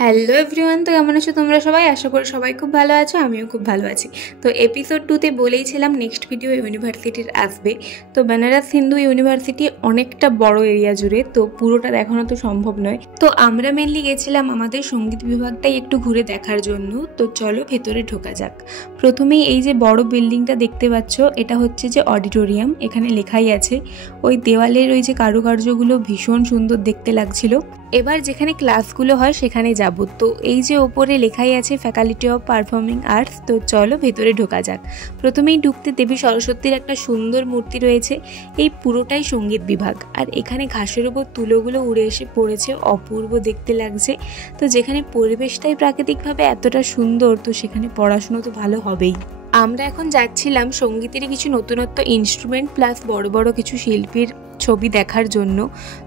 Hello everyone, তো কেমন আছো তোমরা সবাই? আশা করি সবাই খুব ভালো আছো, আমিও খুব ভালো আছি। তো এপিসোড 2তে বলেইছিলাম নেক্সট ভিডিও ইউনিভার্সিটির আসবে। তো বেনারস হিন্দু ইউনিভার্সিটি অনেকটা বড় এরিয়া জুড়ে, তো পুরোটা দেখানো তো সম্ভব নয়। তো আমরা মেনলি গেছিলাম আমাদের সঙ্গীত বিভাগটাই একটু ঘুরে দেখার জন্য। তো চলো ভেতরে ঢোকা যাক। প্রথমেই এই যে বড় বিল্ডিংটা দেখতে পাচ্ছ, এটা হচ্ছে যে অডিটোরিয়াম। এখানে লেখাই আছে, ওই দেওয়ালের ওই যে কারুকার্যগুলো ভীষণ সুন্দর দেখতে লাগছিল। এবার যেখানে ক্লাসগুলো হয় সেখানে যাব। তো এই যে ওপরে লেখাই আছে ফ্যাকাল্টি অফ পারফর্মিং আর্টস। তো চলো ভেতরে ঢোকা যাক। প্রথমেই ঢুকতে দেবী সরস্বতীর একটা সুন্দর মূর্তি রয়েছে। এই পুরোটাই সঙ্গীত বিভাগ, আর এখানে ঘাসের উপর তুলোগুলো উড়ে এসে পড়েছে, অপূর্ব দেখতে লাগছে। তো যেখানে পরিবেশটাই প্রাকৃতিকভাবে এতটা সুন্দর, তো সেখানে পড়াশুনো তো ভালো হবেই। আমরা এখন যাচ্ছিলাম সঙ্গীতেরই কিছু নতুনত্ব ইনস্ট্রুমেন্ট প্লাস বড় বড় কিছু শিল্পীর ছবি দেখার জন্য।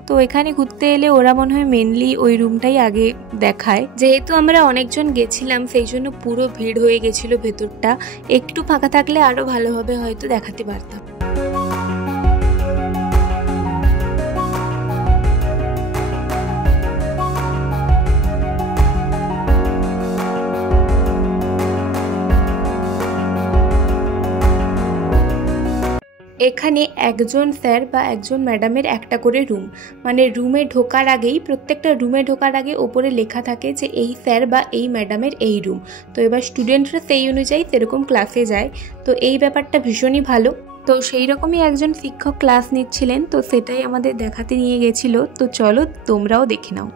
তো এখানে ঘুরতে এলে ওরা মনে হয় মেনলি ওই রুমটাই আগে দেখায়। যেহেতু আমরা অনেকজন গেছিলাম সেই জন্য পুরো ভিড় হয়ে গেছিল ভেতরটা। একটু ফাঁকা থাকলে আরো ভালোভাবে হয়তো দেখাতে পারতাম। এখানে একজন স্যার বা একজন ম্যাডামের একটা করে রুম, মানে রুমে ঢোকার আগেই, প্রত্যেকটা রুমে ঢোকার আগে ওপরে লেখা থাকে যে এই স্যার বা এই ম্যাডামের এই রুম। তো এবার স্টুডেন্টরা সেই অনুযায়ী সেরকম ক্লাসে যায়। তো এই ব্যাপারটা ভীষণই ভালো। তো সেই রকমই একজন শিক্ষক ক্লাস নিচ্ছিলেন, তো সেটাই আমাদের দেখাতে নিয়ে গেছিল। তো চলো তোমরাও দেখে নাও।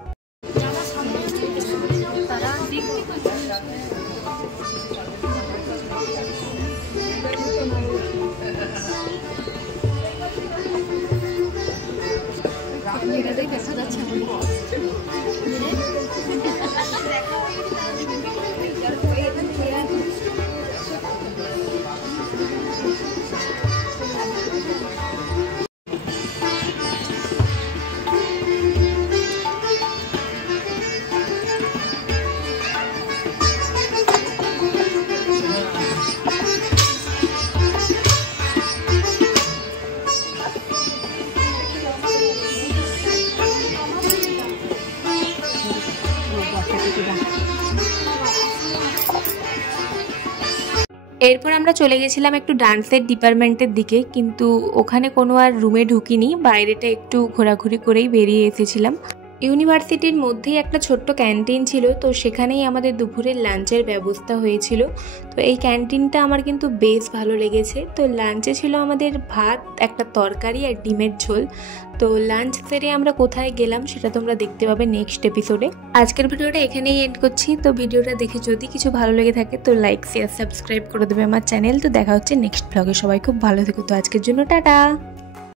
এরপর আমরা চলে গেছিলাম একটু ডান্সের ডিপার্টমেন্টের দিকে, কিন্তু ওখানে কোনো আর রুমে ঢুকিনি, বাইরেটা একটু ঘোরাঘুরি করেই বেরিয়ে এসেছিলাম। ইউনিভার্সিটির মধ্যেই একটা ছোট্ট ক্যান্টিন ছিল, তো সেখানেই আমাদের দুপুরের লাঞ্চের ব্যবস্থা হয়েছিল। তো এই ক্যান্টিনটা আমার কিন্তু বেশ ভালো লেগেছে। তো লাঞ্চে ছিল আমাদের ভাত, একটা তরকারি আর ডিমের ঝোল। তো লাঞ্চ সেরে আমরা কোথায় গেলাম সেটা তোমরা দেখতে পাবে নেক্সট এপিসোডে। আজকের ভিডিওটা এখানেই এন্ড করছি। তো ভিডিওটা দেখে যদি কিছু ভালো লেগে থাকে তো লাইক শেয়ার সাবস্ক্রাইব করে দেবে আমার চ্যানেল। তো দেখা হচ্ছে নেক্সট ব্লগে। সবাই খুব ভালো থেকো। তো আজকের জন্য টাটা।